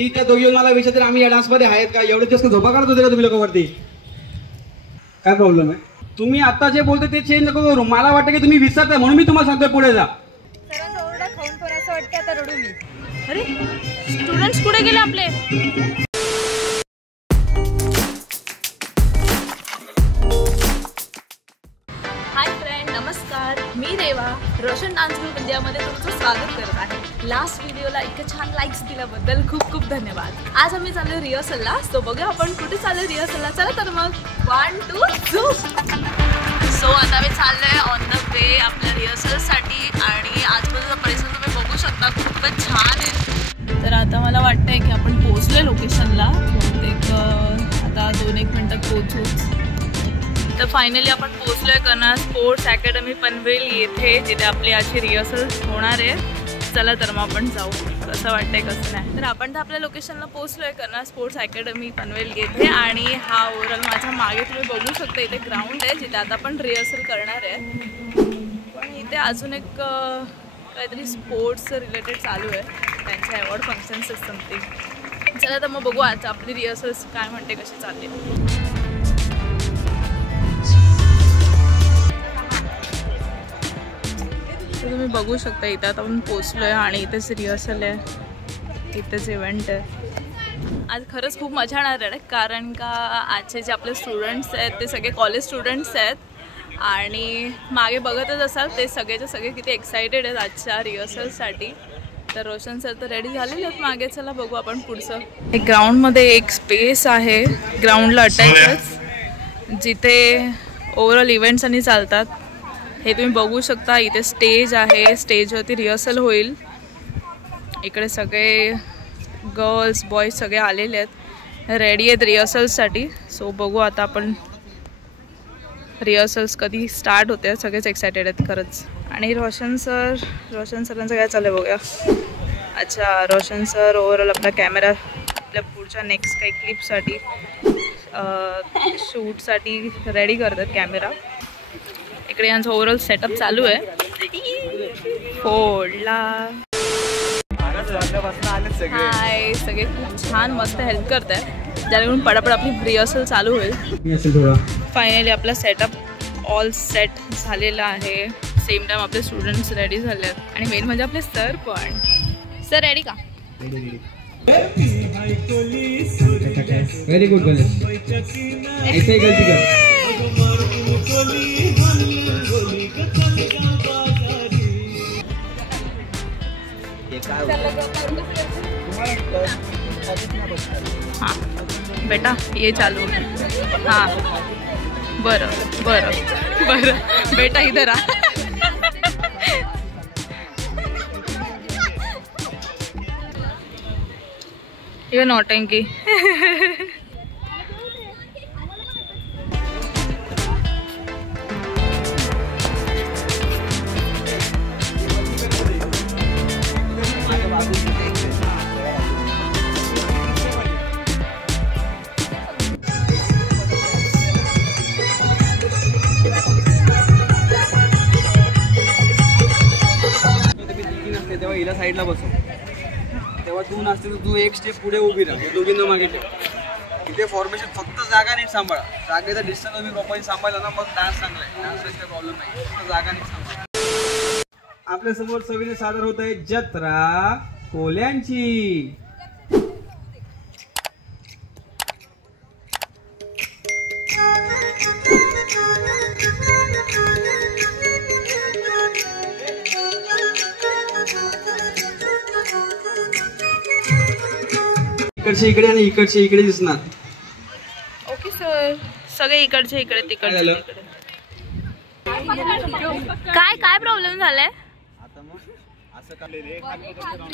ती त्या दोघी मला विचारते आम्ही या डान्स मध्ये आहेत का, एवढे जास्त झोपा काढत होते का तुम्ही लोक वरती? काय प्रॉब्लेम आहे? तुम्ही आता जे बोलते ते चेंज नको करू. मला वाटतं की तुम्ही विसरताय म्हणून मी तुम्हाला सांगतोय पुढे जा. सरांचा ओरडा खाऊन पण असं वाटतं आता रडू मी. अरे स्टुडंट्स कुठे गेले आपले? हाय फ्रेंड, नमस्कार. मी रेवा रोशन डान्स ग्रुप इंडियामध्ये तुमचं स्वागत करत आहे. लास्ट व्हिडिओला इतके छान लाईक्स दिल्याबद्दल खूप खूप धन्यवाद. आज आम्ही चाललो रिहर्सलला. सो बघूया आपण कुठे चाललो रिहर्सलला. चला तर मग 1 2 सो आता मी चाललोय ऑन द वे आपल्या रिहर्सलसाठी आणि आजूबाजूचा परिसर तुम्ही बघू शकता, खूपच छान आहे. तर आता मला वाटतंय की आपण पोहोचलोय लोकेशनला. बहुतेक आता 2-1 मिनिटात पोहोचूच. तर फायनली आपण पोहोचलोय कर्नाळ स्पोर्ट्स अकॅडमी पनवेल येथे, जिथे आपली आजची रिहर्सल होणार आहे. चला तर मग आपण जाऊ. कसं वाटतंय कसं नाही. तर आपण तर आपल्या लोकेशनला पोहोचलोय कर्नाळ स्पोर्ट्स अकॅडमी पनवेल येथे आणि हा ओव्हरऑल माझ्या मागे तुम्ही बघू शकता. इथे ग्राउंड आहे जिथे आता आपण रिहर्सल करणार आहे. पण इथे अजून एक काहीतरी स्पोर्ट्स रिलेटेड चालू आहे, त्यांचे अवॉर्ड फंक्शन्स समथिंग. चला तर मग बघू आज आपली रिहर्सल्स काय म्हणते, कशी चालली. तर तुम्ही बघू शकता इथं आता आपण पोचलो आहे आणि इथेच रिहर्सल आहे, इथेच इव्हेंट आहे. आज खरंच खूप मजा येणार आहे, कारण का आजचे जे आपले स्टुडंट्स आहेत ते सगळे कॉलेज स्टुडंट्स आहेत आणि मागे बघतच असाल ते सगळेचे सगळे किती एक्सायटेड आहेत आजच्या रिहर्सलसाठी. तर रोशन सर तर रेडी झालेले आहेत मागे. चला बघू आपण पुढचं. एक ग्राउंडमध्ये एक स्पेस आहे ग्राउंडला अटॅचच, जिथे ओव्हरऑल इव्हेंट्स आणि चालतात. हे तुम्ही बघू शकता. इथे स्टेज आहे, स्टेजवरती रिहर्सल होईल. इकडे सगळे गर्ल्स बॉईज सगळे आलेले आहेत, रेडी आहेत रिहर्सल्ससाठी. सो बघू आता आपण रिहर्सल्स कधी स्टार्ट होते. सगळेच एक्सायटेड आहेत खरंच. आणि रोशन सरांचं काय चाललं बघूया. अच्छा, रोशन सर ओव्हरऑल आपला कॅमेरा आपल्या पुढच्या नेक्स्ट काही क्लिपसाठी शूटसाठी रेडी करतात कॅमेरा. इकडे यांचं ओव्हरऑल सेटअप चालू आहे. फोडला हाय, सगळे खूप छान मस्त हेल्प करत आहेत, ज्याकडून पटापट आपली रिहर्सल चालू होईल. फायनली आपला सेटअप ऑल सेट झालेला आहे. सेम टाइम आपले स्टुडंट्स रेडी झाले आहेत आणि मेन म्हणजे आपले सर पण. सर रेडी का? Very good Ganesh. ऐसे गलती कर. हाँ बेटा ये चालू. हाँ बरं बरं बरं बेटा इधर आ. ये नौटंकी. तेव्हा हिला साईडला बसव, तेव्हा तू नसते तर तू एक स्टेप पुढे उभी राहा, दोघींना मागे ठेव. इथे फॉर्मेशन फक्त जागा नीट सांभाळा. जागेचा डिस्टन्स तुम्ही प्रॉपरली सांभाळला ना मग डान्स चांगला आहे. डान्स काही प्रॉब्लेम नाही, फक्त जागा नीट सांभाळा. आपल्या समोर सविने सादर होत आहे जत्रा कोल्यांची. इकडचे इकडे आणि इकडचे इकडे दिसणार. ओके सर, सगळे इकडचे इकडे तिकडचे इकडे. काय प्रॉब्लेम झालाय?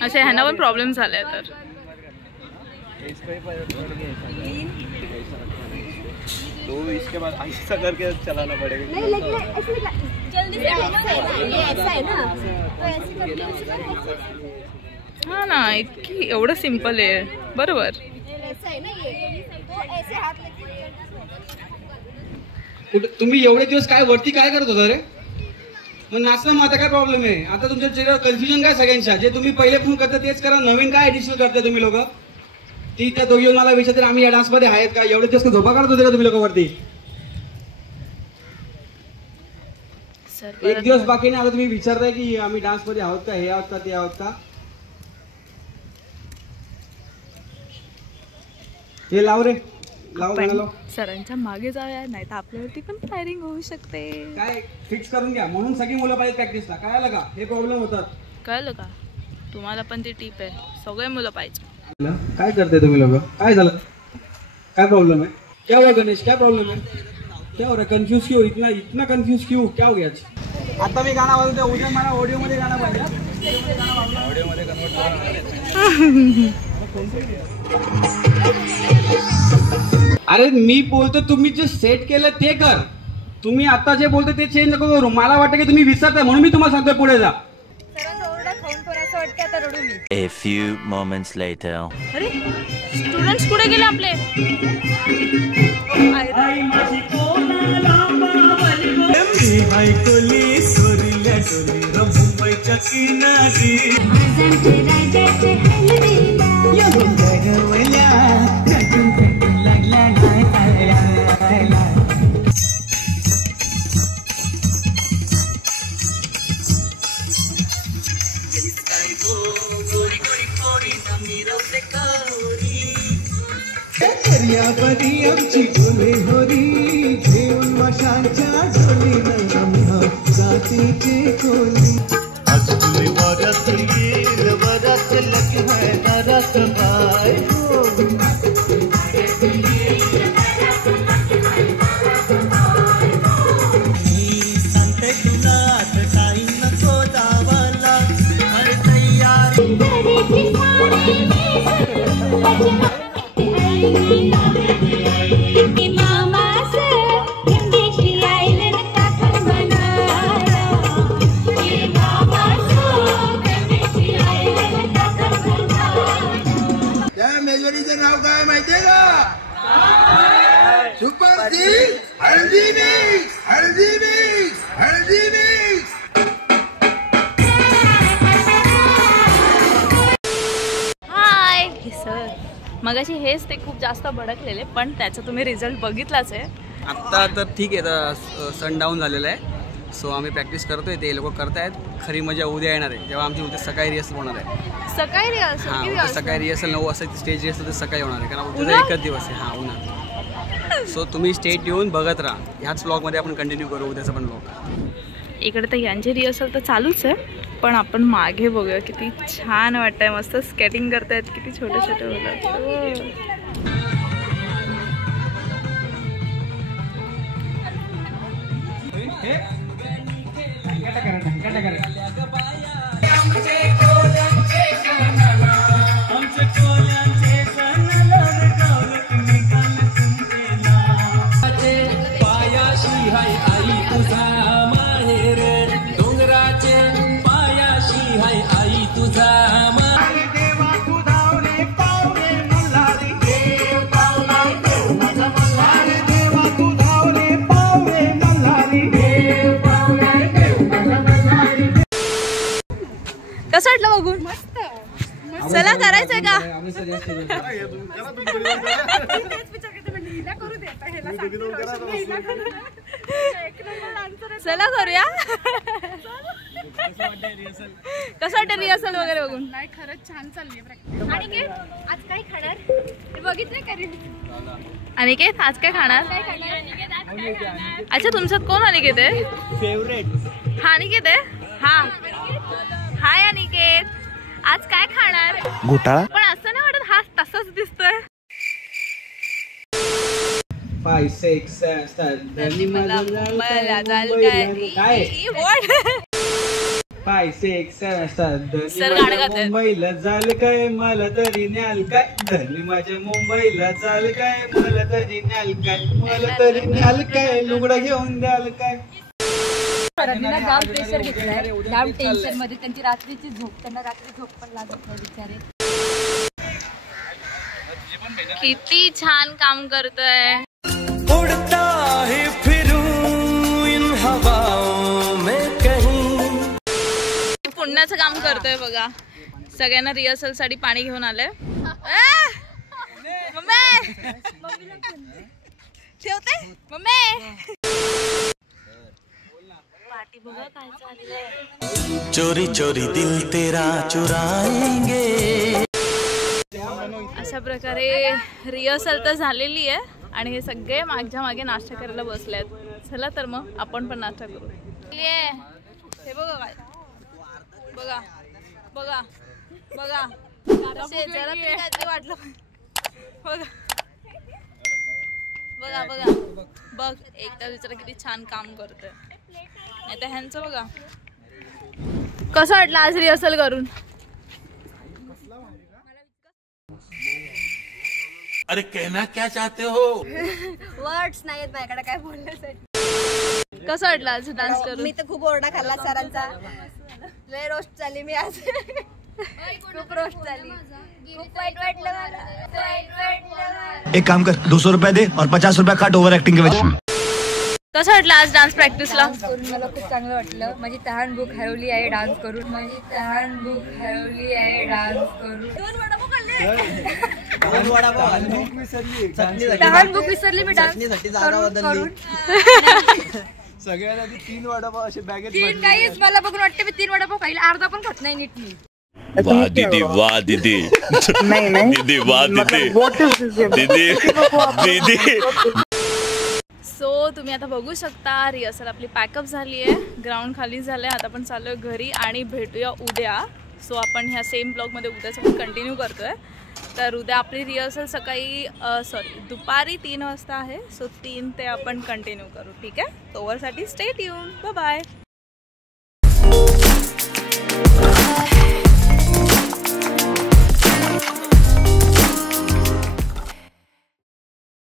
अच्छा, ह्यांना पण प्रॉब्लेम झालाय. तर तो इसके बाद ऐसा करके चलाना पड़ेगा. हा ना, इतकी एवढं सिंपल आहे. बरोबर. तुम्ही एवढे दिवस काय वरती काय करत होता रे? मग नाचणं मग आता काय प्रॉब्लेम आहे? आता तुमच्या चेहऱ्यावर कन्फ्युजन काय सगळ्यांच्या? जे तुम्ही पहिले फोन करता तेच करा, नवीन काय ऍडिशनल करता तुम्ही लोक? ती त्या दोघी मला विचारते आम्ही या डान्स मध्ये आहेत का, एवढे दिवस झोपा काढत होते का तुम्ही लोक वरती? एक दिवस बाकी नाही, आता तुम्ही विचारताय की आम्ही डान्स मध्ये आहोत का, हे आहोत का, ते आहोत का? हे लाव रे, लाव म्हणालो. सरांच्या मागे जाऊया, नाही तर आपल्यावरती पण फायरिंग होऊ शकते. काय फिक्स करून घ्या, म्हणून सगळी मुलं पाहिजे प्रॅक्टिसला. कळलं का? हे प्रॉब्लेम होतात. कळलं का? तुम्हाला पण ती टीप आहे, सगळे मुलं पाहिजे. काय करते तुम्ही लोक? काय झालं? काय प्रॉब्लेम है? क्या हुआ गणेश? क्या प्रॉब्लेम है? क्या हो रहा है? कंफ्यूज क्यों? इतना कंफ्यूज क्यों? क्या हो गया? आता मी गाणं वाजवते, उद्या मला ऑडिओ मध्ये गाणं पाहिजे. ऑडिओ मध्ये कन्वर्ट. अरे मी बोलतो तुम्ही जे सेट केलं ते कर. तुम्ही आता जे बोलतो ते चेंज नको करू. मला वाटतं की तुम्ही विसरताय, म्हणून मी तुम्हाला सांगतोय पुढे जा. A few moments later. अरे स्टुडंट्स कुठे गेले आपले? आमची बोले होरी घेऊन माशांच्या ढोलीनं जातीची खोली. आज तुले वरात येईल, वरात लगे है नरात बाय हो. मी सांगते तुला टाईम नको जावाला, हर तयारी मेजोरीचं नाव काय माहितीये का? सुपर स्टिल हळदी मिक्स, हळदी मिक्स, हळदी मिक्स. हाय सर, मगाशी हेच ते खूप जास्त भडकलेले, पण त्याचा तुम्ही रिझल्ट बघितलाच आहे. आत्ता तर ठीक आहे, आता सनडाऊन झालेलं आहे. सो आम्ही प्रॅक्टिस करतोय, ते लोक करतायत. खरी मजा उद्या येणार आहे, जेव्हा आमची उद्या सकाळी रिहर्सल होणार आहे. सकाळी रिहर्सल? हां, उद्या सकाळी रिहर्सल 9 वाजता स्टेज रिहर्सल तर सकाळी होणार आहे, कारण उद्या एकच दिवस आहे. हां, उन्हात. सो तुम्ही स्टेट येऊन बघत राहा. ह्याच ब्लॉगमध्ये आपण कंटिन्यू करू उद्याचा पण ब्लॉग. इकडे तर यांची रिहर्सल तर चालूच आहे, पण आपण मागे बघूया. किती छान वाटतंय, मस्त स्केटिंग करतायत, किती छोटे छोटे मुलं. कसं वाटलं बघून? मस्त. चला करायचंय का? चला करूया. कसं वाटतं रिहर्सल वगैरे बघून? नाही, खरंच छान चालली प्रॅक्टिस. अनिकेत आज काय खाणार ते बघितलं का रे? अनिकेत आज काय खाणार? अच्छा, तुमच्यात कोण अनिकेत आहे? फेवरेट. हा अनिकेत आहे. हा, हाय अनिकेत, आज काय खाणार? घोटाळा. पण असं नाही वाटत, हा तसाच दिसतोय. 5, 6, 7 मुंबईला जाल काय? 5, 6, 7 सर गाणं गातायत. मुंबईला जाल काय, मला तरी न्याल काय? धनी माझ्या मुंबईला जाल काय, मला तरी न्याल काय, मला तरी न्याल काय, लुगडा घेऊन द्याल काय. सरांना जाम प्रेशर घेतलाय, जाम टेन्शन मध्ये. त्यांची रात्रीची झोप, त्यांना रात्री झोप पण लागत नाही बिचारे. किती छान काम करतोय. उड़ता ही फिरूं इन हवाओं में कहीं. पुण्याचं काम करतोय बघा. सगळ्यांना रिहर्सल साठी पाणी घेऊन आलंय. ठेवते मम्मी पार्टी बघा काय चाललंय. चोरी चोरी दिल तेरा चुराएंगे. अशा प्रकारे रिहर्सल तर झालेली आहे आणि हे सगळे मागच्या मागे नाश्ता करायला बसले आहेत. चला तर मग आपण पण नाश्ता करू. हे बघा काय बघा बघा बघा जरा तरी काहीतरी वाटलं बघा बघा बघा बघ एकदा विचारा किती छान काम करतोय. नाही तर ह्यांचं बघा कसं वाटलं आज रिहर्सल करून. अरे कहना क्या चाहते हो. वर्ड्स नाहीत माझ्याकडे काय बोलण्यासाठी. कसं वाटलं आज डान्स करून. मी तर खूप ओरडा खाल्ला सरांचा. लय रोस्ट झाली मी आज. खूप रोस्ट झाली. खूप वाईट वाटलं मला. एक काम कर 200 रुपए दे और 50 रुपए काट ओव्हर ऍक्टिंग के वजह. कसं वाटलं आज डान्स प्रॅक्टिसला. करून मला खूप चांगलं वाटलं. माझी तहान भूक हरवली आहे डान्स करून. माझी तहान भूक हरवली आहे डान्स करून. 2 वडापाव खाल्ले. तहान भूक विसरली मी डान्स करून. सगळ्यात आधी 3 वडापाव असे बॅगेत 3 काहीच मला बघून वाटते मी 3 वडापाव खाईल. अर्धा पण खात नाही नीट मी. वाह दीदी वाह दीदी. दीदी वाह दीदी. दीदी दीदी. सो तुम्ही आता बघू शकता रिहर्सल आपली पॅकअप झाली आहे. ग्राउंड खाली झालं आहे. आता आपण चालू आहे घरी आणि भेटूया उद्या. सो आपण ह्या सेम ब्लॉगमध्ये उद्याचं पण कंटिन्यू करतो आहे. तर उद्या आपली रिहर्सल सकाळी दुपारी 3 वाजता आहे. सो 3 ते आपण कंटिन्यू करू. ठीक आहे. तोवरसाठी स्टे ट्यून. Bye bye.